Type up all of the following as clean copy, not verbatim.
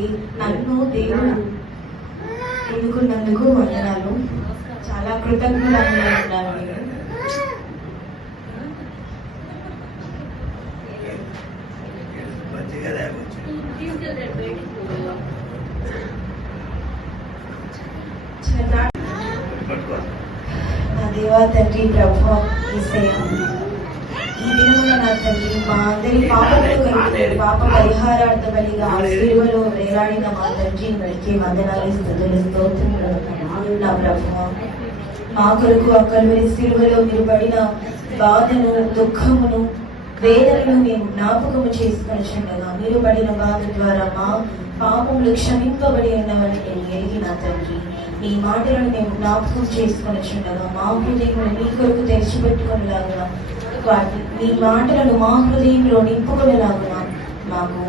తండ్రి, నన్ను దేవుడు ఎన్నుకున్నందుకు వందనాలు. చాలా కృతజ్ఞతగా ఉన్నాను. నా దేవా తండ్రి, ప్రభువా, యేసయ్యా, ఈ దినమున నా తండ్రి మా అందరి పాప పరిహారార్థ బలిగా సిలువలో వేలాడిన మా తండ్రి మీకు వందనాలు, స్తుతులు, స్తోత్రములు. నా ప్రభువా, మా కొరకు ఆ కల్వరి సిలువలో మీరు పడిన బాధను, దుఃఖమును, వేదనను మేము జ్ఞాపకము చేసుకొని చుండగా మీరు పడిన బాధ ద్వారా మా పాపములు క్షమింపబడి ఉన్నవని నేను ఎరిగిన తండ్రి, మీ మాటలను మేము జ్ఞాపకం చేసుకొని చుండగా మా హృదయములు మీ కొరకు తెరిచిపెట్టుకునేలాగా, మీ మాటలను మా హృదయంలో నింపుకునేలాగా మాకు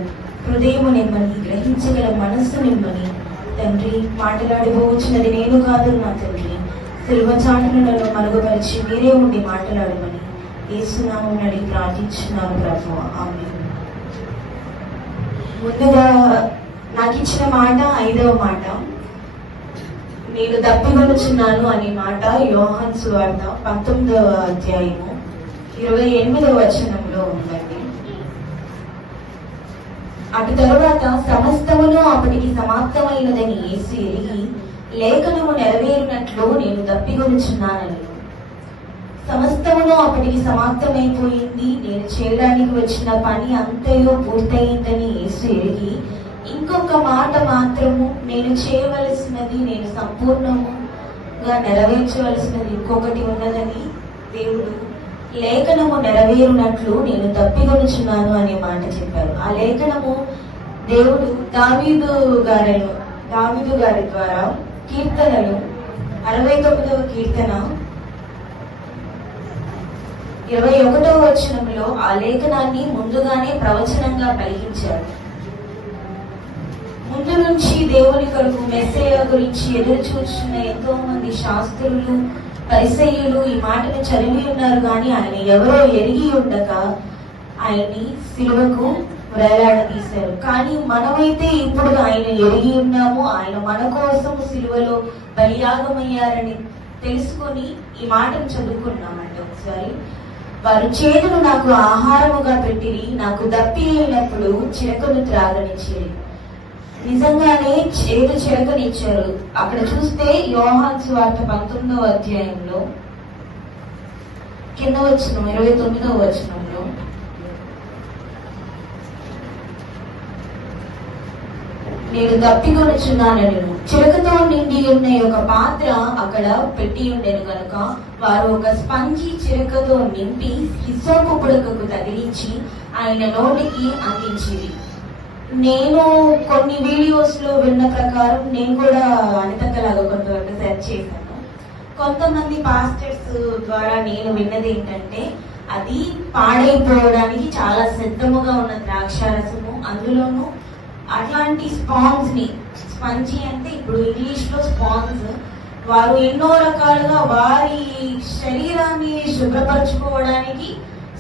హృదయము నిమ్మని, గ్రహించగల మనస్సు నిమ్మని తండ్రి. మాట్లాడిపోవచ్చినది నేను కాదు నా తండ్రి, సిలువ చాటులను మరుగుపరిచి మీరే ఉండి మాట్లాడమని యేసునామమున అడిగి ప్రార్థించున్నాను ప్రభువా, ఆమేన్. ముందుగా నాకు ఇచ్చిన మాట 5వ మాట, నేను దప్పికొనుచున్నాను అనే మాట యోహాను సువార్త 19వ అధ్యాయము 28వ వచనంలో ఉందండి. అటు తరువాత సమస్తమును అప్పటికి సమాప్తమైనదని యేసు ఎరిగి లేఖనము నెరవేరినట్లు నేను దప్పికొనుచున్నానని. సమస్తమును అప్పటికి సమాప్తమైపోయింది, నేను చేయడానికి వచ్చిన పని అంతయో పూర్తయిందని యేసు ఎరిగి ఇంకొక మాట మాత్రము నేను చేయవలసినది, నేను సంపూర్ణముగా నెరవేర్చవలసినది ఇంకొకటి ఉన్నదని దేవుడు లేఖనము నెరవేరునట్లు నేను దప్పికొనుచున్నాను అనే మాట చెప్పారు. ఆ లేఖనము దేవుడు దావీదు గారి ద్వారా కీర్తనలు 69వ కీర్తన 21వ వచనంలో ఆ లేఖనాన్ని ముందుగానే ప్రవచనంగా పలికించాడు. ముందు నుంచి దేవుని కొరకు మెస్సయ్య గురించి ఎదురు చూస్తున్న ఎంతో మంది శాస్త్రులు, పరిసయ్యులు ఈ మాటను చదివి ఉన్నారు, కానీ ఆయన ఎవరో ఎరిగి ఉండక ఆయన్ని సిలువకు వేలాడదీశారు. కానీ మనమైతే ఇప్పుడు ఆయన ఎరిగి ఉన్నాము, ఆయన మన కోసం సిలువలో బలియాగమయ్యారని తెలుసుకొని ఈ మాటను చదువుకున్నామంటే ఒకసారి. వారు చేతులు నాకు ఆహారముగా పెట్టిరి, నాకు దప్పి అయినప్పుడు చిరకను త్రాగనిచ్చేది. నిజంగానే చేదు చిరకనిచ్చారు. అక్కడ చూస్తే యోహాను సువార్త 19వ అధ్యాయంలో కింద వచనం 29వ వచనంలో నేను దప్పికొనుచున్నానని, చిరకతో నిండి ఉన్న ఒక పాత్ర అక్కడ పెట్టి ఉండేను కనుక వారు ఒక స్పంజి చిరకతో నింపి హిస్సోపు పుడకకు తగిలించి ఆయన నోటికి అందించింది. నేను కొన్ని వీడియోస్ లో విన్న ప్రకారం, నేను కూడా అనితక్కలాగా కొంతవరకు సెర్చ్ చేశాను. కొంతమంది పాస్టర్స్ ద్వారా నేను విన్నది ఏంటంటే, అది పాడైపోవడానికి చాలా సిద్ధముగా ఉన్న ద్రాక్షారసము, అందులోనూ అట్లాంటి స్పంజీ అంటే ఇప్పుడు ఇంగ్లీష్ లో స్పాంజ్, వారు ఎన్నో రకాలుగా వారి శరీరాన్ని శుభ్రపరచుకోవడానికి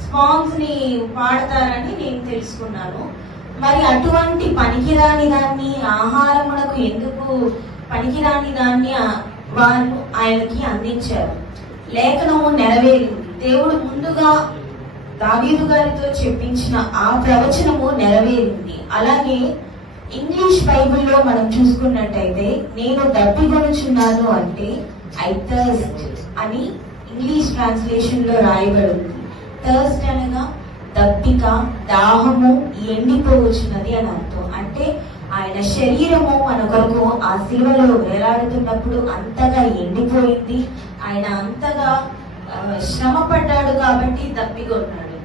స్పాంజ్ ని వాడతారని నేను తెలుసుకున్నాను. మరి అటువంటి పనికిరాని దాన్ని, ఆహారమునకు ఎందుకు పనికిరాని దాన్ని వారు ఆయనకి అందించారు. లేఖనము నెరవేరింది. దేవుడు ముందుగా దావీదు గారితో చెప్పించిన ఆ ప్రవచనము నెరవేరింది. అలాగే ఇంగ్లీష్ బైబిల్లో మనం చూసుకున్నట్టయితే, నేను దప్పికొనుచున్నాను అంటే ఐ థర్స్ట్ అని ఇంగ్లీష్ ట్రాన్స్లేషన్ లో రాయబడి ఉంది. థర్స్ట్ అనగా దప్పిక, దాహము, ఎండిపోవచ్చున్నది అని అర్థం. అంటే ఆయన శరీరము మన కొరకు ఆ సిలువలో వేలాడుతున్నప్పుడు అంతగా ఎండిపోయింది, ఆయన అంతగా శ్రమ పడ్డాడు కాబట్టి దప్పికొన్నాడు.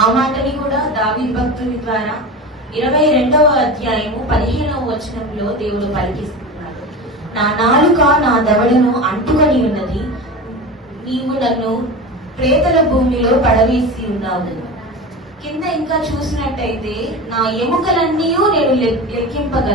ఆ మాటని కూడా దావీదు భక్తుని ద్వారా 22వ అధ్యాయము 15వ వచనంలో దేవుడు పలికిస్తున్నాడు. నా నాలుక నా దవడను అంటుకొని ఉన్నది, నీవు నన్ను ప్రేతల భూమిలో పడవేసి ఉన్నావు. కింద ఇంకా చూసినట్టయితే, నా ఎముకలన్నీ నేను లెక్కింపగలను.